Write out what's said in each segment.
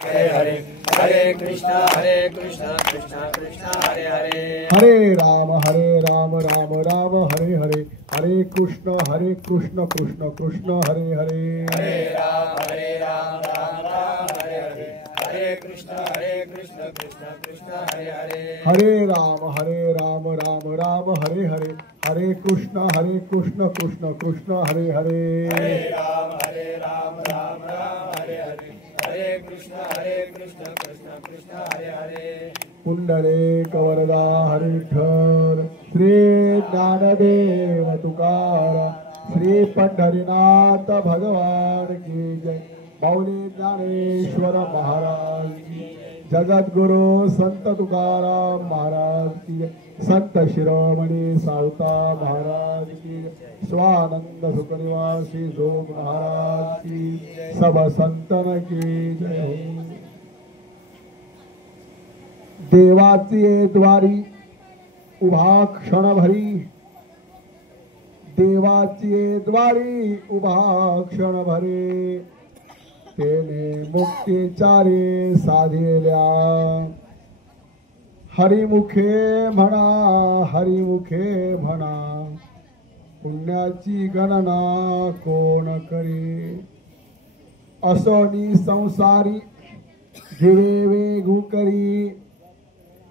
हरे हरे हरे कृष्णा कृष्णा कृष्णा हरे हरे हरे राम राम राम हरे हरे हरे कृष्ण कृष्ण कृष्ण हरे हरे हरे राम राम राम हरे हरे हरे कृष्ण कृष्ण कृष्ण हरे हरे हरे राम राम हरे हरे हरे कृष्ण कृष्ण कृष्ण हरे हरे हरे राम राम हरे हरे हरे कृष्ण कृष्ण कृष्ण हरे हरे पुंडले कवरदा हरिठल श्री ज्ञानदेव तुकारा श्री पंढरीनाथ भगवान की जय माऊली ज्ञानेश्वर महाराज की जगद्गुरु संत तुकाराम महाराज की जय संत शिरोमणी सावता महाराज की जय स्वानंद सुखनिवासी जोग महाराज की सब संतन की जय हो। देवाची द्वारी उभा क्षणभरी देवाची द्वारी उभा क्षणभरी तेने मुक्तीचारी साधिल्या हरिमुखे म्हणा पुण्याची गणना कोण करी असोनी संसारी जीवे वेगू करी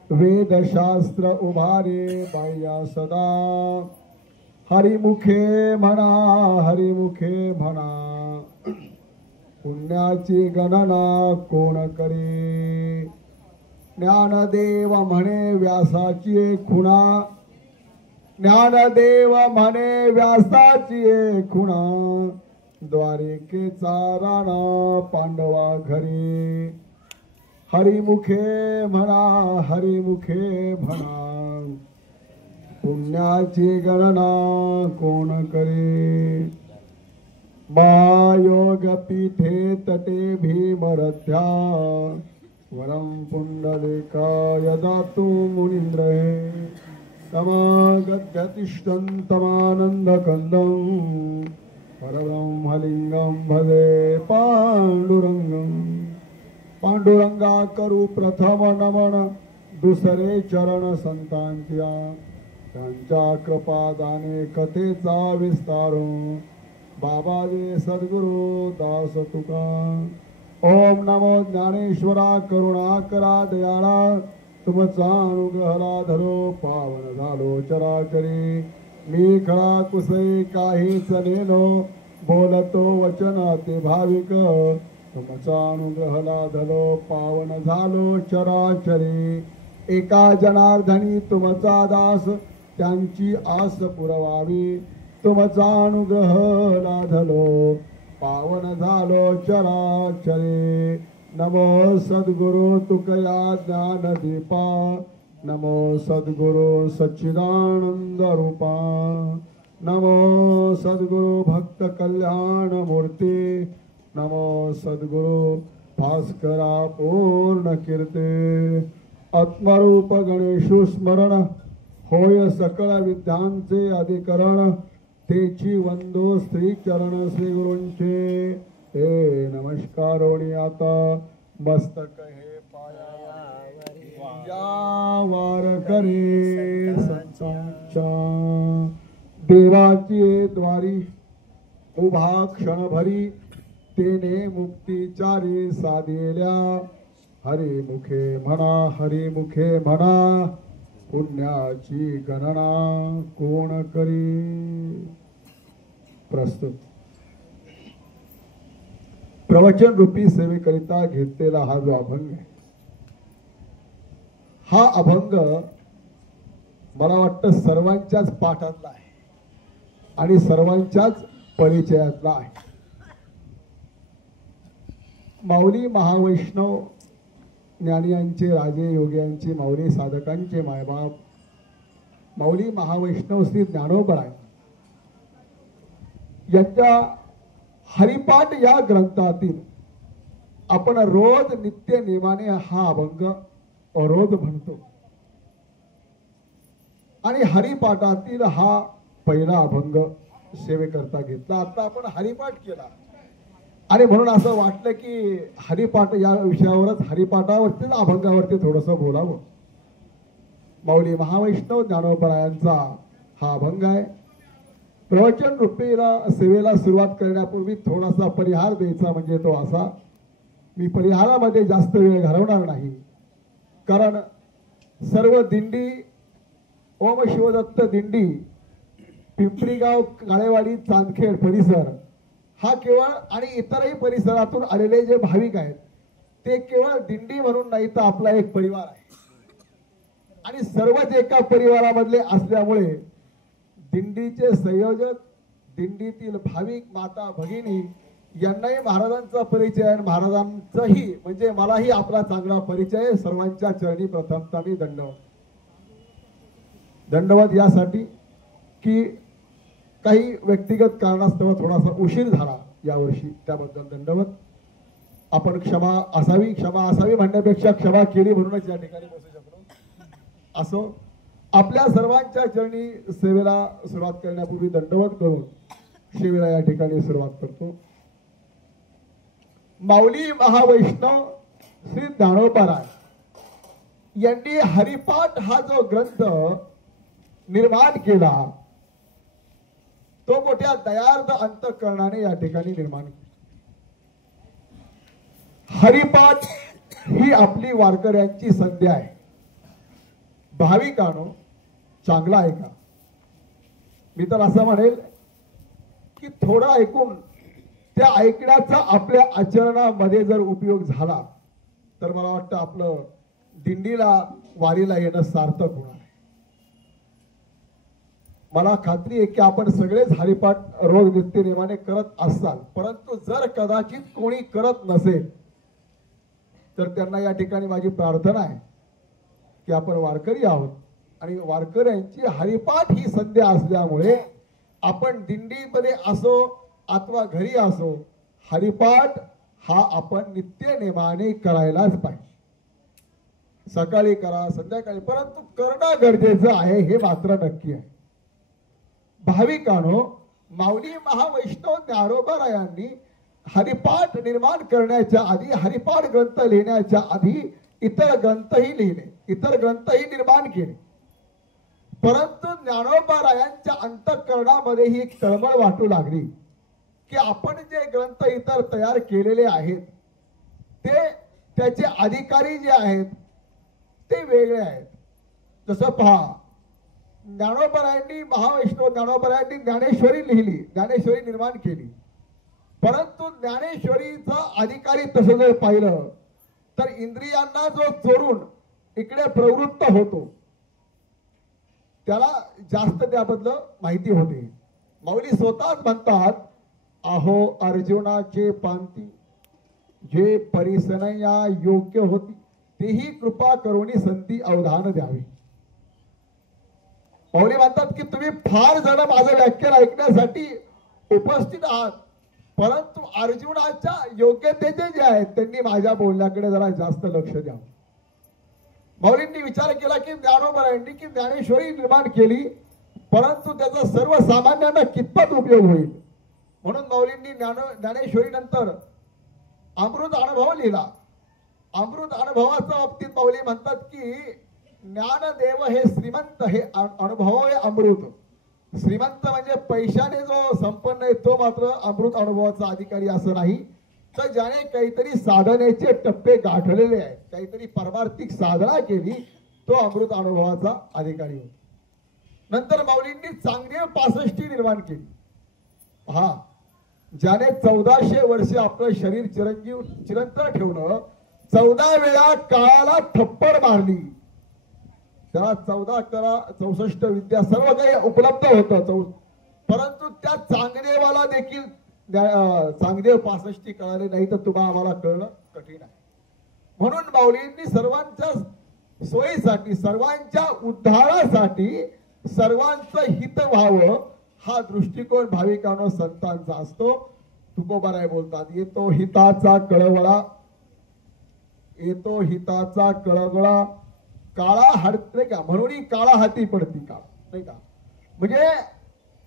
वेदशास्त्र उभारे बाह्या सदा हरिमुखे म्हणा पुण्याची गणना कोण करे ज्ञानदेव म्हणे व्यासाची खुणा ज्ञानदेव म्हणे व्यासाची खुणा द्वारिकेचा राणा पांडवा घरी हरिमुखे म्हणा पुण्याची गणना कोण करे महायोग पीठे तटे भीमरथ्या वरम पुंडलिकाय दातु मुनींद्र तमागत्यतिष्ठं तमानन्दकन्दं परब्रह्मलिंगं भजे पांडुरंगा करू प्रथम नमन दुसरे चरण संतांच्या त्यांच्या कृपादाने कथेचा विस्तारो बाबाजी सद्गुरु दास तुका ओम नमो ज्ञानेश्वरा करुणाकरा दयाळा तुमचा अनुग्रहला धरो पावन झालो चराचरी मी खळा कुसई काहीच नेनो बोलतो वचन ते भाविक तुमचा अनुग्रहला धरो पावन झालो चराचरी एका जनार्दनी तुमचा दास त्यांची आस पुरवावी तुमचा अनुग्रह लाधलो पावन झालो चराचरे नमो सद्गुरु तुकया ज्ञानदीपा नमो सद्गुरु सच्चिदानंद रूपा नमो सद्गुरु भक्त कल्याण मूर्ती नमो सद्गुरु भास्करा पूर्ण कीर्ते आत्मरूप गणेशु स्मरण होय सकळ विद्यांचे अधिकरण तेची वंदो श्री चरण श्री गुरूंचे हे नमस्कारोणी आता मस्तक हे पाया वार करे संतांच्या देवाची द्वारी उभा क्षणभरी तेने मुक्तीचारी साधिल्या हरिमुखे म्हणा पुण्याची गणना कोण करी प्रस्तुत प्रवचन रूपी सेवेकरिता घेतलेला हा जो अभंग आहे हा अभंग मला वाटतं सर्वांच्याच पाठातला आहे आणि सर्वांच्याच परिचयातला आहे माऊली महावैष्णव ज्ञानियांचे राजे योग्यांचे माऊली साधकांचे मायबाप माऊली महावैष्णव श्री ज्ञानोबराय यांच्या हरिपाठ या ग्रंथातील आपण रोज नित्य नेमाने हा अभंग रोज म्हणतो आणि हरिपाठातील हा पहिला अभंग सेवेकरता घेतला. आता आपण हरिपाठ केला आणि म्हणून असं वाटलं की हरिपाठ या विषयावरच हरिपाठावरती अभंगावरती थोडंसं बोलावं. माऊली महावैष्णव ज्ञानोबरायांचा हा अभंग आहे. प्रवचन रूपीला सेवेला सुरुवात करण्यापूर्वी थोडासा परिहार द्यायचा, म्हणजे तो असा, मी परिहारामध्ये जास्त वेळ घालवणार नाही, कारण सर्व दिंडी ओम शिवदत्त दिंडी पिंपरीगाव काळेवाडी चांदखेड परिसर हा केवळ आणि इतरही परिसरातून आलेले जे भाविक आहेत ते केवळ दिंडी म्हणून नाही तर आपला एक परिवार आहे आणि सर्वच एका परिवारामधले असल्यामुळे दिंडीचे संयोजक, दिंडीतील भाविक माता भगिनी यांनाही महाराजांचा परिचय आणि महाराजांचाही म्हणजे मलाही आपला चांगला परिचय. सर्वांच्या चरणी प्रथमतः मी दंडवत यासाठी की काही व्यक्तिगत कारणास्तव थोडासा उशीर झाला यावर्षी, त्याबद्दल दंडवत. आपण क्षमा असावी म्हणण्यापेक्षा क्षमा केली म्हणूनच या ठिकाणी बसू शकलो. असो, आपल्या सर्वांच्या चरणी सेवेला सुरुवात करण्यापूर्वी दंडवत करून सेवेला या ठिकाणी सुरुवात करतो. माऊली महावैष्णव श्री ज्ञानोबराय यांनी हरिपाठ हा जो ग्रंथ निर्माण केला तो मोठ्या दयार्द अंतःकरणाने या ठिकाणी निर्माण केला. हरिपाठ ही आपली वारकऱ्यांची संध्या आहे. भाविकांनो, चांगला ऐका. मी तर असं म्हणेल की थोडं ऐकून त्या ऐकण्याचा आपल्या आचरणामध्ये जर उपयोग झाला तर मला वाटतं आपलं दिंडीला वारीला येणं सार्थक होणार आहे. मला खात्री आहे की आपण सगळेच हरिपाठ रोज नित्यनेमाने करत असाल, परंतु जर कदाचित कोणी करत नसेल तर त्यांना या ठिकाणी माझी प्रार्थना आहे की आपण वारकरी आहोत आणि वारकऱ्यांची हरिपाठ ही संध्या असल्यामुळे आपण दिंडीमध्ये असो अथवा घरी असो हरिपाठ हा आपण नित्यनेमाने करायलाच पाहिजे. सकाळी करा, संध्याकाळी, परंतु करणं गरजेचं आहे हे मात्र नक्की आहे. भाविकांनो, माऊली महावैष्णव ज्ञानोबरायांनी हरिपाठ निर्माण करण्याच्या आधी, हरिपाठ ग्रंथ लिहिण्याच्या आधी इतर ग्रंथही लिहिले, इतर ग्रंथही निर्माण केले. परंतु ज्ञानोबरायांच्या अंतःकरणामध्ये ही एक तळमळ वाटू लागली की आपण जे ग्रंथ इतर तयार केलेले आहेत ते त्याचे अधिकारी जे आहेत ते वेगळे आहेत. जसं पहा, ज्ञानोबरायांनी महावैष्णव ज्ञानोबरायांनी ज्ञानेश्वरी लिहिली, ज्ञानेश्वरी निर्माण केली, परंतु ज्ञानेश्वरीचा अधिकारी तसं जर पाहिलं तर इंद्रियांना जो चोरून इकडे प्रवृत्त होतो त्याला जास्त त्याबद्दल माहिती होते. माऊली स्वतःच म्हणतात, अहो अर्जुनाचे पांती जे परिसनया योग्य होती तेही कृपा करुणी संती अवधान द्यावे. माऊली म्हणतात की तुम्ही फार जण माझं व्याख्यान ऐकण्यासाठी उपस्थित आहात, परंतु अर्जुनाच्या योग्यतेचे जे आहेत त्यांनी माझ्या बोलण्याकडे जरा जास्त लक्ष द्यावं. माऊलींनी विचार केला की ज्ञानोबरायांनी की ज्ञानेश्वरी निर्माण केली, परंतु त्याचा सर्वसामान्यांना कितपत उपयोग होईल, म्हणून माऊलींनी ज्ञानेश्वरी नंतर अमृत अनुभव लिहिला. अमृत अनुभवाच्या बाबतीत माऊली म्हणतात की ज्ञानदेव हे श्रीमंत, हे अनुभव हे अमृत. श्रीमंत म्हणजे पैशाने जो संपन्न आहे तो मात्र अमृत अनुभवाचा अधिकारी असं नाही, तर ज्याने काहीतरी साधनेचे टप्पे गाठलेले आहेत, काहीतरी परमार्थिक साधना केली, तो अमृत अनुभवाचा अधिकारी होतो. नंतर माऊलींनी चांगदेव 65 निर्माण केली. हा, ज्याने 1400 वर्षे आपलं शरीर चिरंतन ठेवलं, 14 वेळा काळाला थप्पड मारली, त्याला 14 कला 64 विद्या सर्व काही उपलब्ध होतं, परंतु त्या चांगदेवाला देखील चांगदेव 65 कळाले नाही तर तुम्हाला आम्हाला कळणं कठीण आहे. म्हणून माऊलींनी सर्वांच्या सोयीसाठी, सर्वांच्या उद्धारासाठी, सर्वांचं हित व्हावं हा दृष्टिकोन भाविकांनो संतांचा असतो. तुकोबाराय बोलतात, येतो हिताचा कळवळा, येतो हिताचा कळवळा, काळा हरते का म्हणून काळा हाती पडती का, नाही का. म्हणजे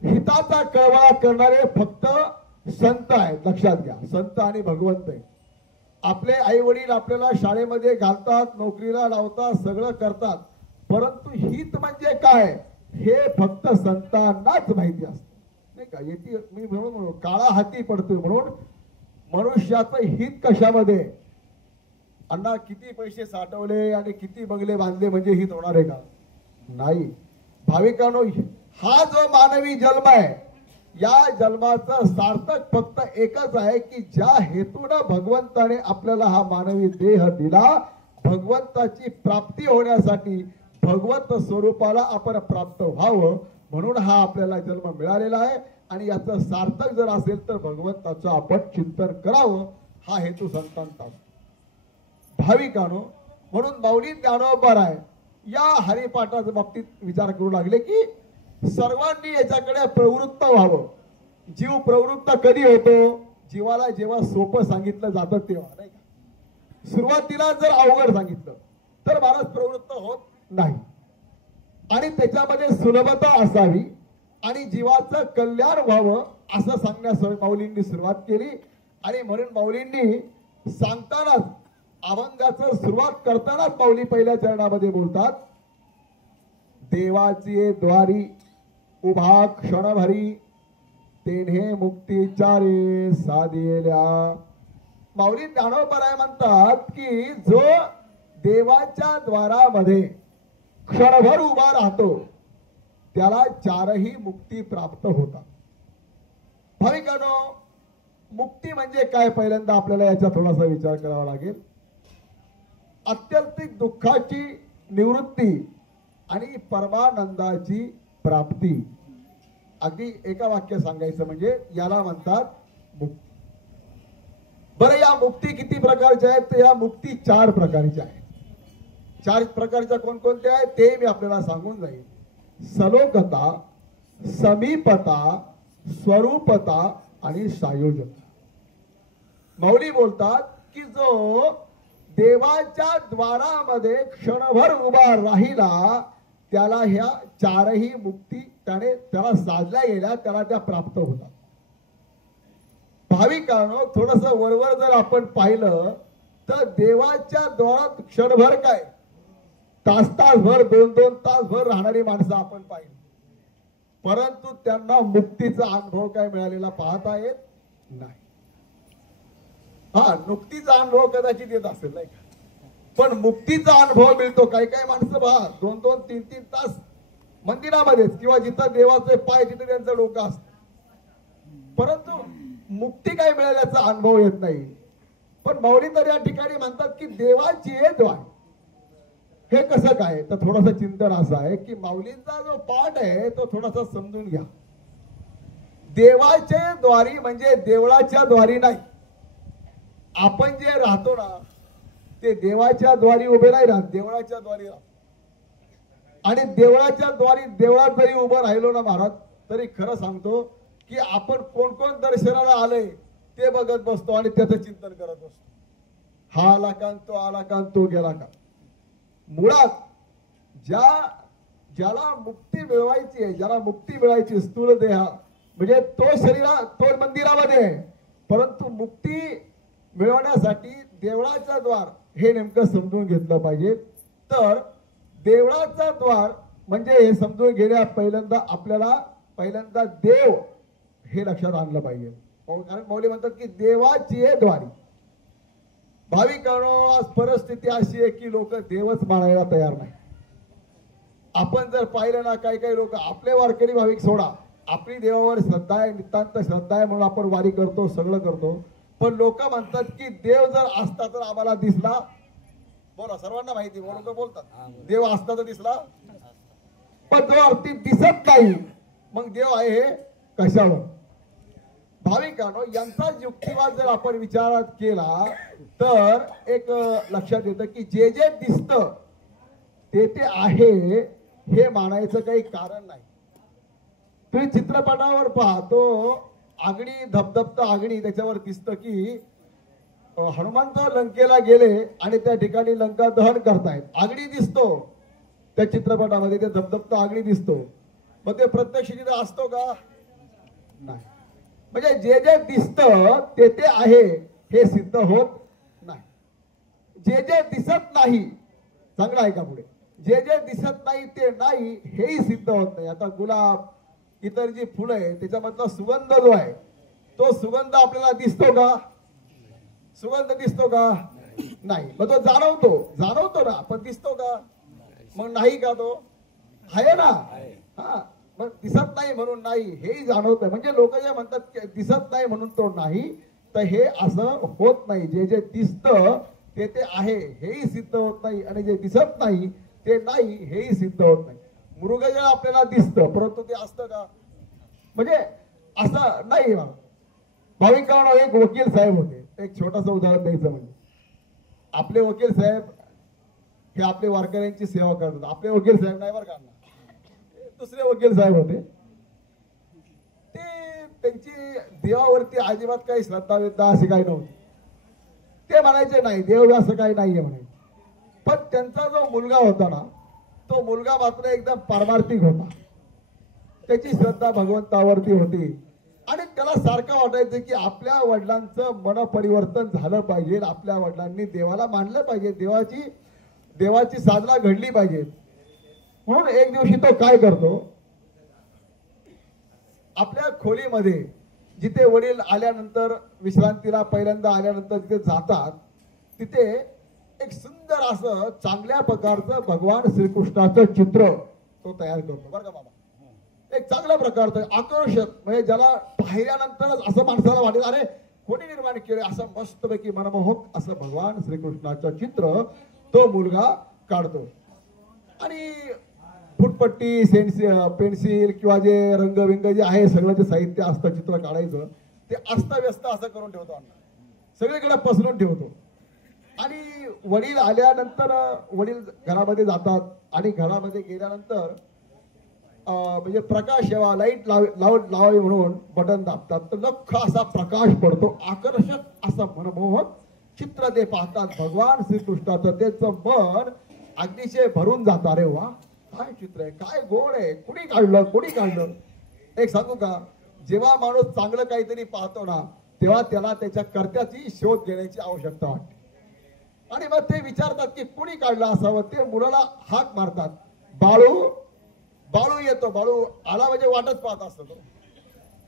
हिताचा कळवळा करणारे फक्त संत आहेत, लक्षात घ्या, संत आणि भगवंत आहे. आपले आई वडील आपल्याला शाळेमध्ये घालतात, नोकरीला लावतात, सगळं करतात, परंतु हित म्हणजे काय हे फक्त संतांनाच माहिती असतं, नाही का. येते मी म्हणून काळा हाती पडतोय म्हणून मनुष्याचं हित कशामध्ये. अण्णा किती पैसे साठवले आणि किती बंगले बांधले म्हणजे हित होणार आहे का? नाही. भाविकांनो, हा जो मानवी जन्म आहे, या जन्माचं सार्थक फक्त एकच आहे की ज्या हेतून भगवंताने आपल्याला हा मानवी देह दिला, भगवंताची प्राप्ती होण्यासाठी, भगवंत स्वरूपाला आपण प्राप्त व्हावं म्हणून हा आपल्याला जन्म मिळालेला आहे. आणि याचं सार्थक जर असेल तर भगवंताचं आपण चिंतन करावं, हा हेतू संतांचा. भाविकांनो, म्हणून माऊली ज्ञानोबराय या हरिपाठाच्या बाबतीत विचार करू लागले की सर्वांनी याच्याकडे प्रवृत्त व्हावं. जीव प्रवृत्त कधी होतो? जीवाला जेव्हा सोपं सांगितलं जातं तेव्हा, नाही का. सुरुवातीला जर अवघड सांगितलं तर माणूस प्रवृत्त होत नाही. आणि त्याच्यामध्ये सुलभता असावी आणि जीवाचं कल्याण व्हावं असं सांगण्यास माऊलींनी सुरुवात केली. आणि म्हणून माऊलींनी सांगतानाच, अभंगाचं सुरुवात करतानाच माऊली पहिल्या चरणामध्ये बोलतात, देवाची द्वारी उभा क्षणभरी तेन्हे मुक्तीचारे साधिल्या. माऊली ज्ञानोबराय म्हणतात की जो देवाच्या द्वारामध्ये क्षणभर उभा राहतो त्याला चारही मुक्ती प्राप्त होतात. भाविकांनो, मुक्ती म्हणजे काय पहिल्यांदा आपल्याला याचा थोडासा विचार करावा लागेल. अत्यंतिक दुःखाची निवृत्ती आणि परमानंदाची प्राप्ती. अगदी एका वाक्य सांगायचं म्हणजे याला म्हणतात मुक्ती. बरं, या मुक्ती किती प्रकारच्या आहेत? तर या मुक्ती 4 प्रकारच्या आहेत. 4 प्रकारच्या कोणकोणत्या आहेत ते मी आपल्याला सांगून जाईल. सलोकता, समीपता, स्वरूपता आणि सायोजता. माऊली बोलतात की जो देवाच्या द्वारामध्ये क्षणभर उभा राहिला त्याला ह्या 4ही मुक्ती त्याला साधल्या गेल्या, त्याला त्या प्राप्त होतात. भाविकांनो, थोडस वरवर जर आपण पाहिलं तर देवाच्या द्वारात क्षणभर काय, तासभर 2-2 तासभर राहणारी माणसं आपण पाहिली, परंतु त्यांना मुक्तीचा अनुभव काय मिळालेला पाहता येत नाही. हा, नुकतीचा अनुभव कदाचित येत असेल, नाही का, पण मुक्तीचा अनुभव मिळतो. काही काही माणसं पहा 2-2, 3-3 तास मंदिरामध्येच किंवा जिथं देवाचे पाय तिथे त्यांचं डोकं असतं, परंतु मुक्ती काय मिळाल्याचा अनुभव येत नाही. पण माऊली तर या ठिकाणी म्हणतात की देवाची द्वार. हे कसं काय? तर थोडंसं चिंतन असं आहे की माऊलींचा जो पाठ आहे तो थोडासा समजून घ्या. देवाचे द्वारी म्हणजे देवळाच्या द्वारी नाही. आपण जे राहतो ना ते देवाच्या द्वारी उभे नाही राहत, देवळाच्या द्वारी राहतो. आणि देवळाच्या द्वारी, देवळात जरी उभं राहिलो ना महाराज, तरी खरं सांगतो की आपण कोण कोण दर्शनाला आले ते बघत बसतो आणि त्याचं चिंतन करत बसतो. हा आला का, तो आला का, तो गेला का. मुळात ज्याला मुक्ती मिळवायची आहे, ज्याला मुक्ती मिळायची स्थूल देहा म्हणजे तो मंदिरामध्ये आहे, परंतु मुक्ती मिळवण्यासाठी देवळाचा द्वार हे नेमकं समजून घेतलं पाहिजे. तर देवळाचा द्वार म्हणजे हे समजून घेण्या पहिल्यांदा देव हे लक्षात आणलं पाहिजे. कारण मौली म्हणतात की देवाची आहे द्वारी. भाविकांनो, आज परिस्थिती अशी आहे की लोक देवच मानायला तयार नाही. आपण जर पाहिलं ना, काही काही लोक, आपले वारकरी भाविक सोडा, आपली देवावर श्रद्धा आहे, नितांत श्रद्धा आहे म्हणून आपण वारी करतो, सगळं करतो, पण लोक म्हणतात की देव जर असता तर आम्हाला दिसला. बोला, सर्वांना माहिती, लोक बोलतात देव असता तर दिसला, पण जो अर्थी दिसत नाही मग देव आहे हे कशावर. भाविकांनो, यांचा युक्तिवाद जर आपण विचारात केला तर एक लक्षात येतं की जे जे दिसतं ते आहे हे मानायचं काही कारण नाही. तुम्ही चित्रपटावर पाहतो, आगडी धबधबता आगडी, त्याच्यावर दिसतं की हनुमंत लंकेला गेले आणि त्या ठिकाणी लंका दहन करतायत, आगडी दिसतो त्या चित्रपटामध्ये, ते धबधबता आगडी दिसतो. मग ते प्रत्यक्ष तिथे असतो का? नाही. म्हणजे जे जे दिसतं ते ते आहे हे सिद्ध होत नाही. जे जे दिसत नाही, चांगलं आहे का पुढे, जे जे दिसत नाही ते नाही हेही सिद्ध होत नाही. आता गुलाब, इतर जी फुलं आहे त्याच्यामधला सुगंध जो आहे तो सुगंध आपल्याला दिसतो का? सुगंध दिसतो का? नाही. मग तो जाणवतो ना, पण दिसतो का? मग नाही का? तो आहे ना. हा, मग दिसत नाही म्हणून नाही हेही जाणवत. म्हणजे लोक जे म्हणतात की दिसत नाही म्हणून तो नाही, तर हे असं होत नाही. जे जे दिसतं ते ते आहे हेही सिद्ध होत नाही, आणि जे दिसत नाही ते नाही हेही सिद्ध होत नाही. मृगजळ आपल्याला दिसतं परंतु ते असतं का? म्हणजे असं नाही. भाविकांनो, एक वकील साहेब होते. एक छोटंसं उदाहरण द्यायचं म्हणजे, आपले वकील साहेब हे आपले वारकऱ्यांची सेवा करतात. आपले वकील साहेब नाही बरं का, दुसरे वकील साहेब होते. ते त्यांची देवावरती अजिबात काही श्रद्धा विद्धा अशी काही नव्हती. ते म्हणायचे नाही देव असं काही नाहीये म्हणायचे. पण त्यांचा जो मुलगा होता ना, तो मुलगा मात्र एकदम पारमार्थिक होता. त्याची श्रद्धा भगवंतावरती होती, आणि त्याला सारखं वाटायचं की आपल्या वडिलांचं मन परिवर्तन झालं पाहिजे, आपल्या वडिलांनी देवाला मानलं पाहिजे, देवाची साधना घडली पाहिजे. म्हणून एक दिवशी तो काय करतो, आपल्या खोलीमध्ये जिथे वडील आल्यानंतर विश्रांतीला पहिल्यांदा आल्यानंतर जिथे जातात, तिथे एक सुंदर असं चांगल्या प्रकारचं भगवान श्रीकृष्णाचं चित्र तो तयार करतो बरं का बाबा. एक चांगल्या प्रकारचं आकर्षक, म्हणजे ज्याला पाहिल्यानंतरच असं माणसाला वाटेल अरे कोणी निर्माण केले, असं मस्तपैकी मनमोहक असं भगवान श्रीकृष्णाचं चित्र तो मुलगा काढतो. आणि फुटपट्टी, पेन्सिल किंवा जे रंगविंग जे आहे सगळं जे साहित्य असतं चित्र काढायचं ते अस्तव्यस्त असं करून ठेवतो, सगळीकडे पसरून ठेवतो. आणि वडील आल्यानंतर वडील घरामध्ये जातात, आणि घरामध्ये गेल्यानंतर म्हणजे प्रकाश यावा, लाईट लावावी म्हणून बटन दाबतात, तर लख असा प्रकाश पडतो, आकर्षक असं मनमोहक चित्र ते पाहतात भगवान श्रीकृष्णाचं. त्याचं मन अतिशय भरून जातं. अरे वा, काय चित्र आहे, काय गोड आहे, कुणी काढलं. एक सांगू का, जेव्हा माणूस चांगलं काहीतरी पाहतो ना, तेव्हा त्याला त्याच्या कर्त्याची शोध घेण्याची आवश्यकता वाटते. आणि मग ते विचारतात की कुणी काढलं असावं. ते मुलाला हाक मारतात, बाळू येतो. बाळू आला म्हणजे वाटच पाहत असतो तो,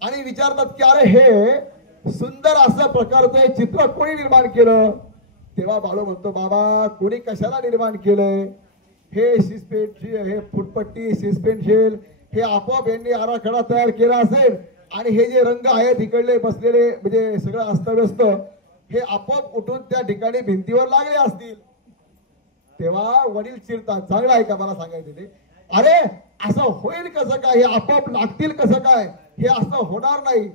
आणि विचारतात की अरे हे सुंदर असं प्रकारचं चित्र कोणी निर्माण केलं? तेव्हा बाळू म्हणतो, बाबा कोणी कशाला निर्माण केलंय? हे फुटपट्टी, पेन्सिल हे आपोआप यांनी आराखडा तयार केला असेल, आणि हे जे रंग आहेत इकडले बसलेले म्हणजे सगळं अस्तव्यस्त, हे आपोआप उठून त्या ठिकाणी भिंतीवर लागले असतील. तेव्हा वडील चिडतात. चांगलं आहे का मला सांगायचं ते, अरे असं होईल कसं काय, हे आपोआप लागतील कसं काय, हे असं होणार नाही.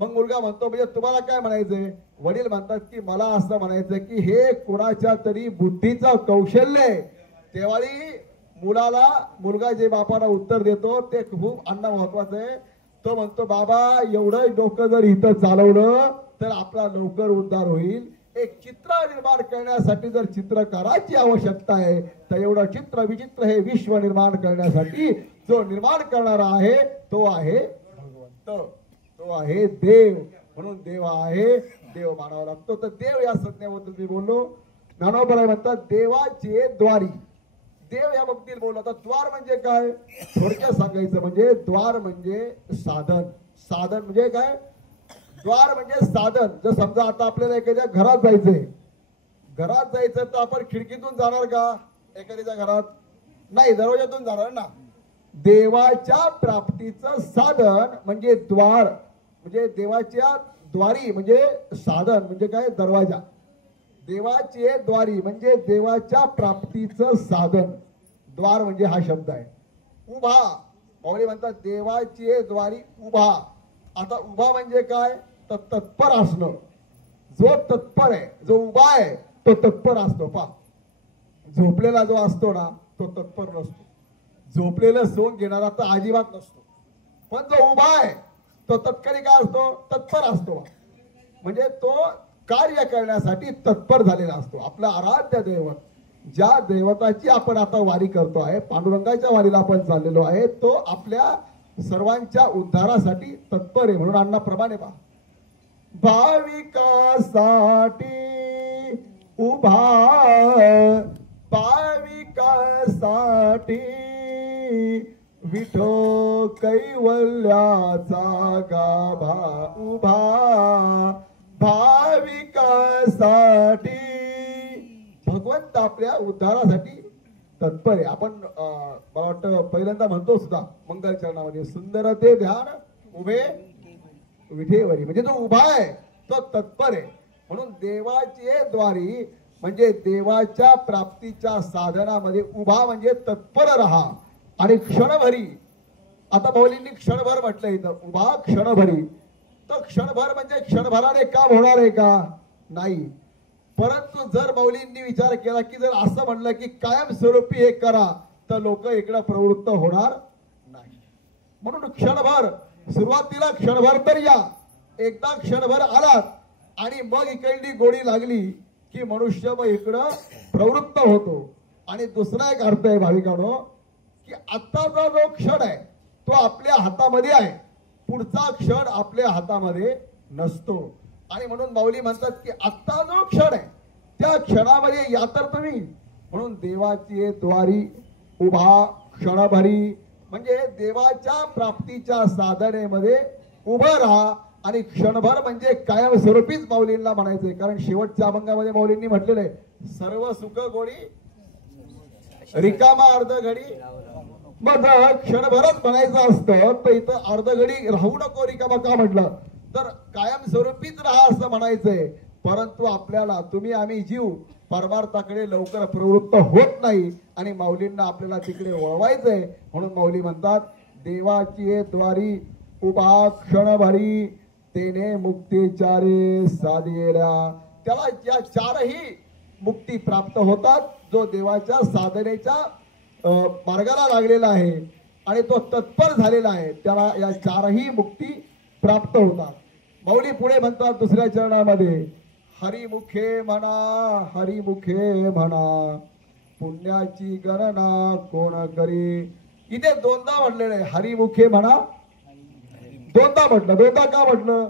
मग मुलगा म्हणतो, म्हणजे तुम्हाला काय म्हणायचंय? वडील म्हणतात की मला असं म्हणायचं की हे कोणाच्या तरी बुद्धीचं कौशल्य आहे. त्यावेळी मुलगा जे बापाला उत्तर देतो ते खूप अन्न महत्वाचं आहे. तो म्हणतो, बाबा एवढं डोकं जर इथं चालवलं तर आपला लवकर उद्धार होईल. एक चित्र निर्माण करण्यासाठी जर चित्रकाराची आवश्यकता आहे, तर एवढं चित्र विचित्र हे विश्व निर्माण करण्यासाठी जो निर्माण करणारा आहे तो आहे भगवंत, तो आहे देव. म्हणून देव आहे, देव मानावा लागतो. तर देव या संज्ञेबद्दल मी बोललो. ज्ञानोबा म्हणतात देवाचे द्वारी. देव या बाबतीत बोलला. तर द्वार म्हणजे काय, थोडक्यात सांगायचं म्हणजे द्वार म्हणजे साधन. साधन म्हणजे काय? द्वार म्हणजे साधन. जर समजा आता आपल्याला एखाद्या घरात जायचंय, तर आपण खिडकीतून जाणार का एखाद्याच्या घरात? नाही, दरवाजातून जाणार ना. देवाच्या प्राप्तीचं साधन म्हणजे द्वार, म्हणजे देवाच्या द्वारी म्हणजे साधन म्हणजे काय? दरवाजा. देवाचे द्वारी म्हणजे देवाच्या प्राप्तीचं साधन. द्वार म्हणजे हा शब्द आहे. उभा, पावले म्हणतात देवाचे द्वारी उभा. आता उभा म्हणजे काय? तर तत्पर असणं. जो तत्पर आहे, जो उभा आहे तो तत्पर असतो. पा झोपलेला जो असतो ना तो तत्पर नसतो. झोपलेलं सोंग घेणारा तर अजिबात नसतो. पण जो उभा आहे तो तत्काली काय असतो? तत्पर असतो. म्हणजे तो कार्य करण्यासाठी तत्पर झालेला असतो. आपला आराध्य दैवत, ज्या दैवताची आपण आता वारी करतो आहे, पांडुरंगाच्या वारीला आपण चाललेलो आहे, तो आपल्या सर्वांच्या उद्धारासाठी तत्पर आहे. म्हणून अण्णा प्रमाणे पहा, भाविकासाठी उभा, भाविकासाठी विठो कैवल्याचा गाभा उभा, भाविकासाठी. भगवंत आपल्या उद्धारासाठी तत्पर आहे. आपण मला वाटतं पहिल्यांदा म्हणतो सुद्धा मंगल चरणामध्ये, सुंदर ते ध्यान उभे विठेवरी. म्हणजे जो उभा आहे तो तत्पर आहे. म्हणून देवाचे द्वारी म्हणजे देवाच्या प्राप्तीच्या साधनामध्ये उभा म्हणजे तत्पर राहा. आणि क्षणभरी, आता माऊलींनी क्षणभर म्हटलं इथं, उभा क्षणभरी. तर क्षणभर म्हणजे क्षणभराने काम होणार आहे का? नाही. परंतु जर माऊलींनी विचार केला की जर असं म्हणलं की कायमस्वरूपी हे करा, तर लोक इकडे प्रवृत्त होणार नाही. म्हणून क्षणभर, सुरुवातीला क्षणभर तर या, एकदा क्षणभर आलात आणि मग इकडली गोडी लागली की मनुष्य मग इकडं प्रवृत्त होतो. आणि दुसरा एक अर्थ आहे भाविकांनो, की आत्ताचा जो क्षण आहे तो आपल्या हातामध्ये आहे, पुढचा क्षण आपल्या हातामध्ये नसतो. आणि म्हणून माऊली म्हणतात की आत्ता जो क्षण आहे त्या क्षणामध्ये या तर तुम्ही. म्हणून देवाची द्वारी उभा क्षणभरी म्हणजे देवाच्या प्राप्तीच्या साधनेमध्ये उभं राहा. आणि क्षणभर म्हणजे कायमस्वरूपीच माऊलींना म्हणायचंय. कारण शेवटच्या अभंगामध्ये माऊलींनी म्हटलेलं आहे, सर्व सुख गोडी रिकामा अर्ध घडी. मग क्षणभरच म्हणायचं असतं तर इथं अर्ध घडी राहू नको रिकामा का म्हटलं, तर कायमस्वरूपीच राहा असं म्हणायचंय. परंतु आपल्याला, तुम्ही आम्ही जीव परमार्थाकडे लवकर प्रवृत्त होत नाही आणि माऊलींना आपल्याला तिकडे वळवायचंय. म्हणून माऊली म्हणतात, देवाची द्वारी उभा क्षणभरी तेने मुक्ती चारे साधेल्या. त्याला या चारही मुक्ती प्राप्त होतात जो देवाच्या साधनेच्या मार्गाला लागलेला आहे आणि तो तत्पर झालेला आहे, त्याला या चारही मुक्ती प्राप्त होतात. माऊली पुढे म्हणतात दुसऱ्या चरणामध्ये, हरिमुखे म्हणा, हरिमुखे म्हणा, पुण्याची गणना कोण करी. इथे दोनदा म्हटलेलं आहे हरिमुखे म्हणा, दोनदा म्हटलं. दोनदा का म्हटलं?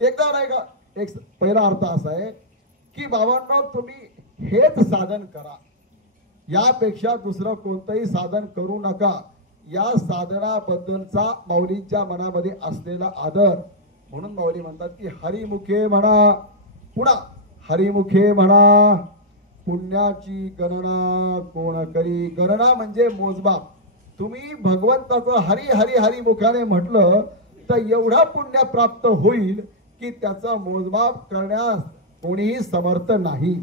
एकदा नाही का? एक पहिला अर्थ असा आहे की बाबांनो तुम्ही हेच साधन करा, यापेक्षा दुसरं कोणतंही साधन करू नका. या साधनाबद्दलचा माऊलींच्या मनामध्ये असलेला आदर. म्हणून माऊली म्हणतात की हरिमुखे म्हणा, पुन्हा हरिमुखे म्हणा, पुण्याची गणना कोण करी. गणना म्हणजे मोजमाप. तुम्ही भगवंताचं हरी हरी हरी मुखाने म्हटलं तर एवढा पुण्य प्राप्त होईल की त्याचं मोजमाप करण्यास कोणीही समर्थ नाही.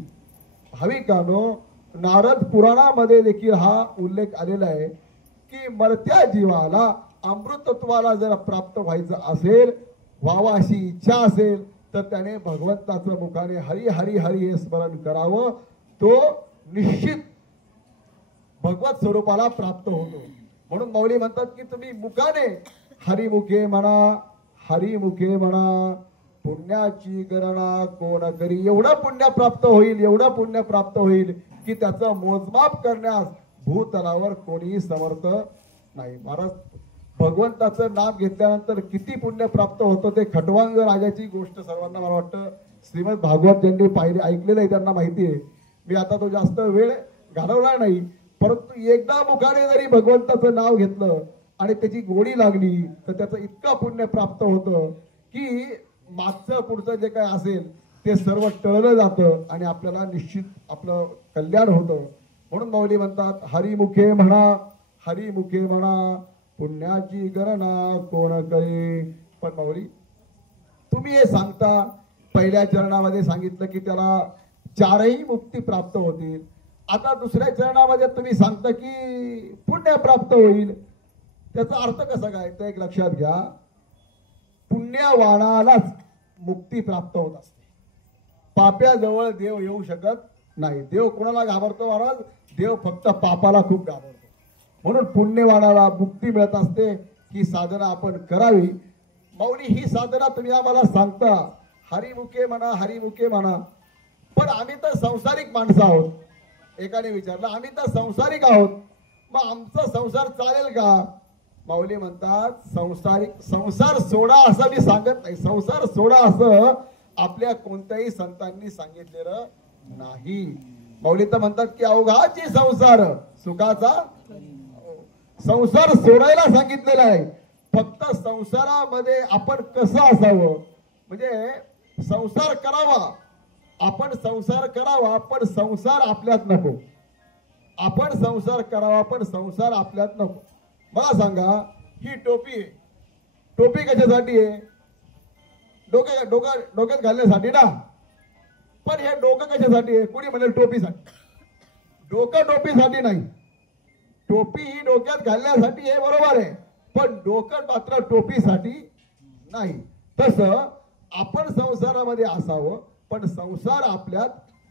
भाविकांनो, नारद पुराणामध्ये देखील हा उल्लेख आलेला आहे की मरत्या जीवाला अमृतत्वाला जर प्राप्त व्हायचं असेल, व्हावा अशी इच्छा असेल, तर त्याने भगवंताचं मुखाने हरी हरी हरी हे स्मरण करावं. तो निश्चित भगवत स्वरूपाला प्राप्त होतो. म्हणून माऊली म्हणतात की तुम्ही मुखाने हरिमुखे म्हणा, हरिमुखे म्हणा, पुण्याची गणना कोण करी. एवढं पुण्य प्राप्त होईल, एवढं पुण्य प्राप्त होईल की त्याचं मोजमाप करण्यास भूतलावर कोणीही समर्थ नाही. महाराज, भगवंताचं नाम घेतल्यानंतर किती पुण्य प्राप्त होतं ते खटवांग राजाची गोष्ट सर्वांना मला वाटतं श्रीमद भागवत ज्यांनी पाहिले ऐकलेलं आहे त्यांना माहिती आहे. मी आता तो जास्त वेळ घालवणार नाही, परंतु एकदा मुखाने जरी भगवंताचं नाव घेतलं आणि त्याची गोडी लागली तर त्याचं इतकं पुण्य प्राप्त होतं की मागचं पुढचं जे काय असेल ते सर्व टळलं जातं आणि आपल्याला निश्चित आपलं कल्याण होतं. म्हणून माऊली म्हणतात हरिमुखे म्हणा, हरिमुखे म्हणा, पुण्याची गणना कोण करी. पण माऊली तुम्ही हे सांगता, पहिल्या चरणामध्ये सांगितलं की त्याला चारही मुक्ती प्राप्त होतील. आता दुसऱ्या चरणामध्ये तुम्ही सांगता की पुण्य प्राप्त होईल. त्याचा अर्थ कसा काय तर एक लक्षात घ्या, पुण्यवानालाच मुक्ती प्राप्त होत असते. पाप्याजवळ देव येऊ शकत नाही. देव कोणाला घाबरतो महाराज? देव फक्त पापाला खूप घाबरतो. म्हणून पुण्यवानाला मुक्ती मिळत असते. ही साधना आपण करावी. माऊली ही साधना तुम्ही आम्हाला सांगता हरिमुखे म्हणा, हरिमुखे म्हणा, पण आम्ही तर संसारिक माणसं आहोत. एकाने विचारलं आम्ही तर संसारिक आहोत, मग आमचा संसार चालेल का? माऊली म्हणतात संसार सोडा असं मी सांगत नाही. संसार सोडा असं आपल्या कोणत्याही संतांनी सांगितलेलं नाही. माऊली तर म्हणतात की अवघाची संसार सुखाचा संसार सोडायला सांगितलेला आहे. फक्त संसारामध्ये आपण कसं असावं, म्हणजे संसार करावा, आपण संसार करावा पण संसार आपल्यात नको. आपण संसार करावा पण संसार आपल्यात नको. मला सांगा, ही टोपी आहे, टोपी कशासाठी आहे? डोक्यात घालण्यासाठी ना. पण हे डोकं कशासाठी आहे? कुणी म्हणेल टोपीसाठी. डोकं टोपीसाठी नाही, टोपी ही डोक्यात घालण्यासाठी आहे, बरोबर आहे, पण डोकं मात्र टोपीसाठी नाही. तसं आपण संसारामध्ये असावं पण संसार आपल्यात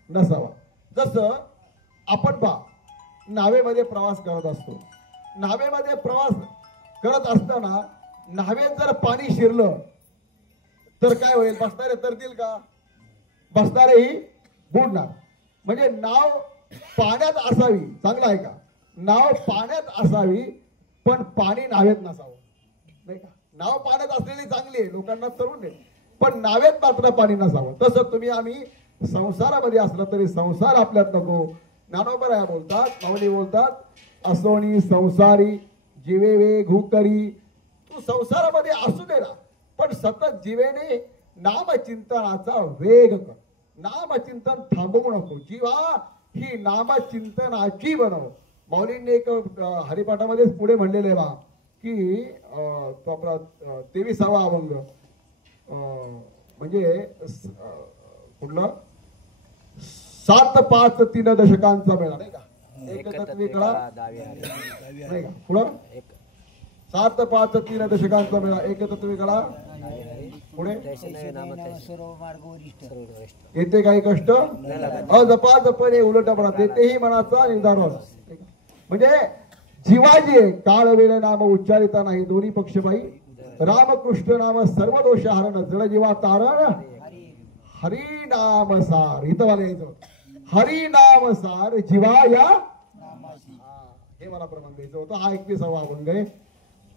नसावा. जसं आपण नावेमध्ये प्रवास करत असतो. नावेमध्ये प्रवास करत असताना नावेत जर पाणी शिरलं तर काय होईल? बसणारे तरतील का? बसणारेही बुडणार. म्हणजे नाव पाण्यात असावी, चांगलं आहे का? नाव पाण्यात असावी पण पाणी नावेत नसावं, नाही का? नाव पाण्यात असलेली चांगली आहे, लोकांना तरुण आहे, पण नावेत मात्र पाणी नसावं. तसं तुम्ही आम्ही संसारामध्ये असलं तरी संसार आपल्यात नको. ज्ञानोबा बोलतात, माऊली बोलतात, असोनी संसारी जीवे वे घुकरी. तू संसारामध्ये असू दे ना, पण सतत जीवेने नामचिंतनाचा वेग कर. नामचिंतन थांबवू नको. जीवा ही नामचिंतनाची बनव. माऊलींनी एक हरिपाठामध्येच पुढे म्हणलेले बा की तो आपला 23वा अभंग, म्हणजे कुठला 7-5-3 दशकांचा मेळा, नाही का? एकतत्वी कळा, नाही का? पुढं 7-5-3 दशकांचा मेळा, एकतत्वी कळा. पुढे येते काही कष्ट अजपा जपणे उलट म्हणा तेही मनाचा निर्धार. म्हणजे जीवाजी काळ वेळ नाम उच्चारिता नाही दोन्ही पक्षबाई. रामकृष्ण नाम सर्व दोष हरण जड जीवा तारण. हरी नाम सार, इथं मला यायचं, हरी नाम सार जीवा या, हे मला प्रमाण द्यायचं होतं. हा 21वा अभंग आहे.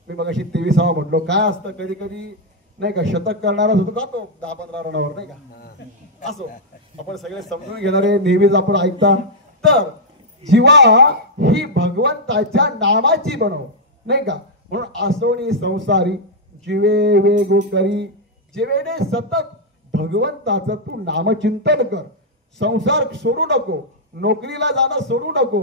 मी मगाशी 23वा म्हटलो. काय असतं कधी कधी नाही का, शतक करणारच होतो का तो 10-15 रनावर, नाही का? असो, आपण सगळे समजून घेणारे नेहमीच आपण ऐकता. तर जीवा ही भगवंताच्या नामाची बनव, नाही का? म्हणून असोनी संसारी जीवे वेगो करी. जीवेने सतत भगवंताचं तू नामचिंतन कर. संसार सोडू नको, नोकरीला जाणं सोडू नको,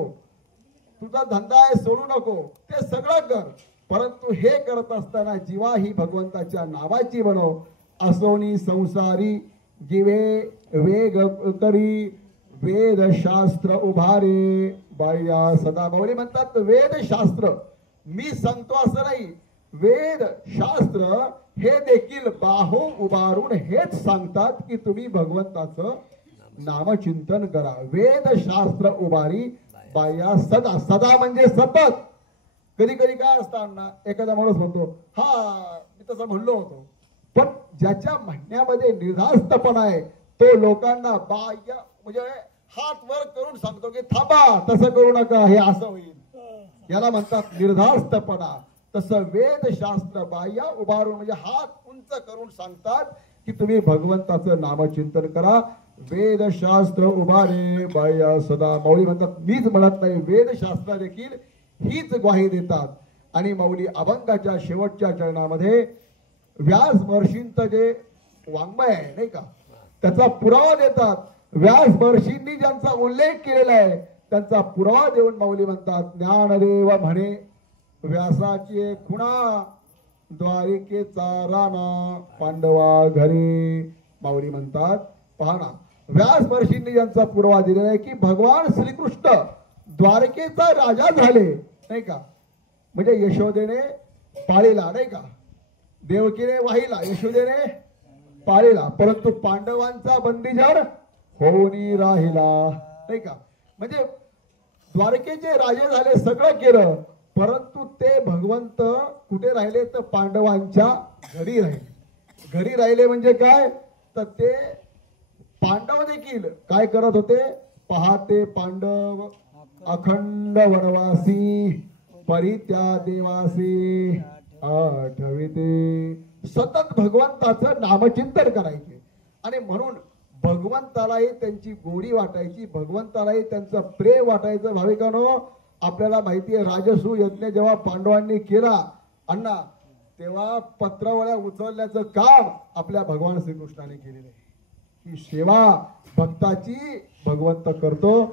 तुझा धंदा आहे सोडू नको, ते सगळं कर. परंतु हे करत असताना जीवा ही भगवंताच्या नावाची बनव. असोनी संसारी जीवे वेग करी वेद शास्त्र उभारे बाह्या सदा. माऊली म्हणतात वेद शास्त्र, मी सांगतो असं नाही, वेद शास्त्र हे देखील बाहू उभारून हेच सांगतात की तुम्ही भगवंताचं नामचिंतन करा. वेद शास्त्र उभारी बाह्या सदा. सदा म्हणजे सतत. कधी कधी काय असतं ना, एखादा माणूस म्हणतो हा मी तसं म्हणलो होतो, पण ज्याच्या म्हणण्यामध्ये निर्धास्तपणा आहे तो लोकांना बाह्य म्हणजे हात वर करून सांगतो की थांबा, तसं करू नका, हे असं होईल, याला म्हणतात निर्धास्तपणा. तसं वेदशास्त्र बाह्य उभारून म्हणजे हात उंच करून सांगतात की तुम्ही भगवंताचं नामचिंतन करा. वेदशास्त्र उभारे बाह्य सदा. माऊली म्हणतात मीच म्हणत नाही, वेदशास्त्र देखील हीच ग्वाही देतात. आणि माऊली अभंगाच्या शेवटच्या चरणामध्ये व्यास महर्षींचं जे वाङ्मय आहे, नाही का, त्याचा पुरावा देतात. व्यास महर्षींनी ज्यांचा उल्लेख केलेला आहे त्यांचा पुरावा देऊन माऊली म्हणतात ज्ञानदेव म्हणे व्यासाची खुणा द्वारिकेचा राणा पांडवा घरी. माऊली म्हणतात पहा ना, व्यास महर्षींनी ज्यांचा पुरावा दिलेला आहे की भगवान श्रीकृष्ण द्वारकेचा राजा झाले, नाही का, म्हणजे यशोदेने पाळीला, नाही का, देवकीने वाहिला, यशोदेने पाळीला, परंतु पांडवांचा बंदीजन होऊनी राहिला, नाही का. म्हणजे द्वारकेचे राजे झाले, सगळं केलं, परंतु ते भगवंत कुठे राहिले तर पांडवांच्या घरी राहिले. घरी राहिले म्हणजे काय तर ते पांडव देखील काय करत होते, पहाते पांडव अखंड वनवासी परित्या देवासी आठविते. सतत भगवंताचं नामचिंतन करायचे. आणि म्हणून भगवंतालाही त्यांची गोडी वाटायची, भगवंतालाही त्यांचं प्रेम वाटायचं. भाविकांनो, आपल्याला माहिती आहे राजसू यज्ञ जेव्हा पांडवांनी केला अण्णा, तेव्हा पत्रावळ्या उचलण्याचं काम आपल्या भगवान श्रीकृष्णाने केलेलं आहे. ही सेवा भक्ताची भगवंत करतो,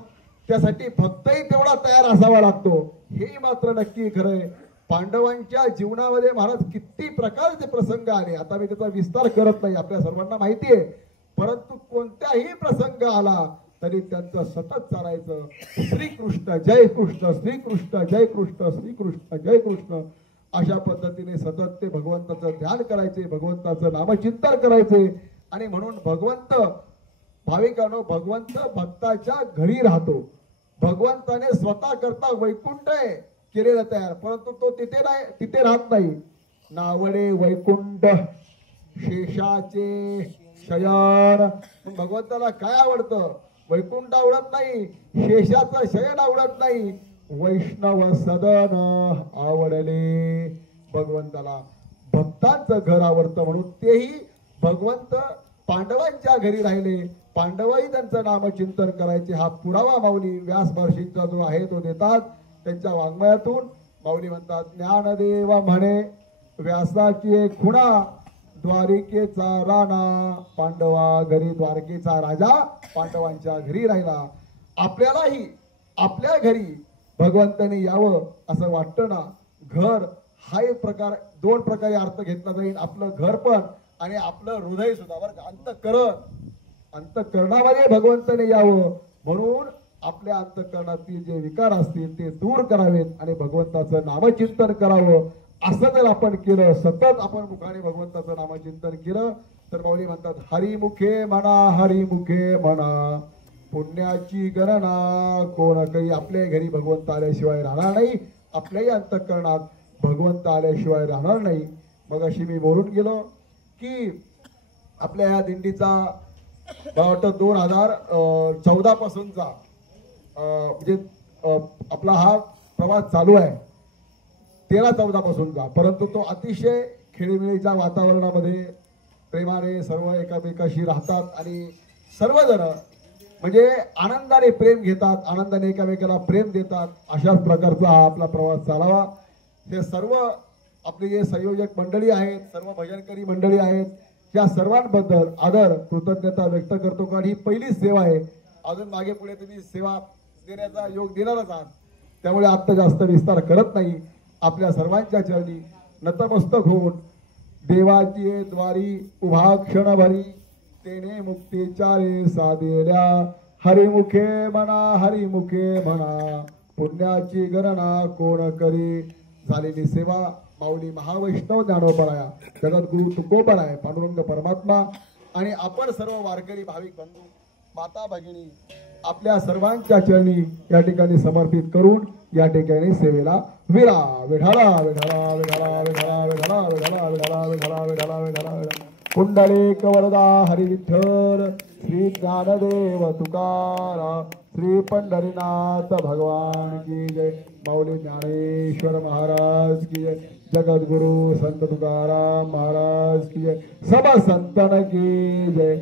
त्यासाठी भक्तही तेवढा तयार असावा लागतो. हे मात्र नक्की खरंय. पांडवांच्या जीवनामध्ये महाराज किती प्रकारचे प्रसंग आले, आता मी त्याचा विस्तार करत नाही, आपल्या सर्वांना माहिती आहे. परंतु कोणत्याही प्रसंग आला तरी त्यांचं सतत चालायचं श्रीकृष्ण जय कृष्ण, श्रीकृष्ण जय कृष्ण, श्रीकृष्ण जय कृष्ण. अशा पद्धतीने सतत ते भगवंताचं ध्यान करायचे, भगवंताचं नामचिंतन करायचे. आणि म्हणून भगवंत, भाविकांनो, भगवंत भक्ताच्या घरी राहतो. भगवंताने स्वतः करता वैकुंठ केलेलं तयार, परंतु तो तिथे राहत नाही. नावडे वैकुंठ शेषाचे शयन. भगवंताला काय आवडतं? वैकुंठ आवडत नाही, शेषाचं शयन आवडत नाही, वैष्णव सदन आवडले. भगवंताला भक्तांचं घर आवडतं, म्हणून तेही भगवंत पांडवांच्या घरी राहिले. पांडवही त्यांचं नामचिंतन करायचे. हा पुरावा माऊली व्यास महर्षींचा जो आहे तो देतात त्यांच्या वाङ्मयातून. माऊली म्हणतात, ज्ञानदेव म्हणे व्यासाची खुणा, द्वारिकेचा राणा पांडवा घरी. द्वारकेचा राजा पांडवांच्या घरी राहिला. आपल्यालाही आपल्या घरी भगवंताने यावं असं वाटतं ना. घर हा एक प्रकार, दोन प्रकारे अर्थ घेतला जाईल. आपलं घर पण आणि आपलं हृदय सुद्धा, बरं, अंतःकरणामध्ये भगवंताने यावं, म्हणून आपल्या अंतःकरणातील जे विकार असतील ते दूर करावेत आणि भगवंताचं नामचिंतन करावं. असं जर आपण केलं, सतत आपण मुखाने भगवंताचं नामचिंतन केलं, तर माऊली म्हणतात, हरिमुखे म्हणा, हरिमुखे म्हणा, पुण्याची गणना कोण काही. आपल्या घरी भगवंत आल्याशिवाय राहणार नाही, आपल्याही अंतःकरणात भगवंत आल्याशिवाय राहणार नाही. मग अशी मी बोलून गेलो की आपल्या या दिंडीचा मला वाटतं 2014 पासूनचा म्हणजे आपला हा प्रवास चालू आहे 13-14 पासूनचा. परंतु तो अतिशय खेळीमेळीच्या वातावरणामध्ये प्रेमाने सर्व एकामेकाशी राहतात आणि सर्वजण म्हणजे आनंदाने प्रेम घेतात, आनंदाने एकामेकाला प्रेम देतात. अशाच प्रकारचा हा आपला प्रवास चालावा. हे सर्व आपले जे संयोजक मंडळी आहेत, सर्व भजनकरी मंडळी आहेत, या सर्वांबद्दल आदर कृतज्ञता व्यक्त करतो. कारण ही पहिलीच सेवा आहे. अजून मागे पुढे तुम्ही सेवा देण्याचा योग देणारच आहात, त्यामुळे आता जास्त विस्तार करत नाही. आपल्या सर्वांच्या चरणी नतमस्तक होऊन देवाची द्वारी उभा क्षणभरी, तेने मुक्तीच्या रे साधेल्या. हरिमुखे म्हणा, हरिमुखे म्हणा, पुण्याची गणना कोण करी. झालेली सेवा माऊली महावैष्णव ज्ञानोबराया, जगद्गुरु तुकोबराय, पांडुरंग परमात्मा आणि आपण सर्व वारकरी भाविक बंधू, माता भगिनी आपल्या सर्वांच्या चरणी या ठिकाणी समर्पित करून या ठिकाणी सेवेला विरा. विढाला विढाला विढाला विढाला विढाला विढाला विढाला विढाला विढाला विढाला विढाला. पुंडलिक वरदा हरी विठ्ठल, श्री ज्ञानदेव तुकाराम, श्री पंढरीनाथ भगवान की जय. माऊली ज्ञानेश्वर महाराज की जय. जगद्गुरु संत तुकाराम महाराज की जय. सब संतन की जय.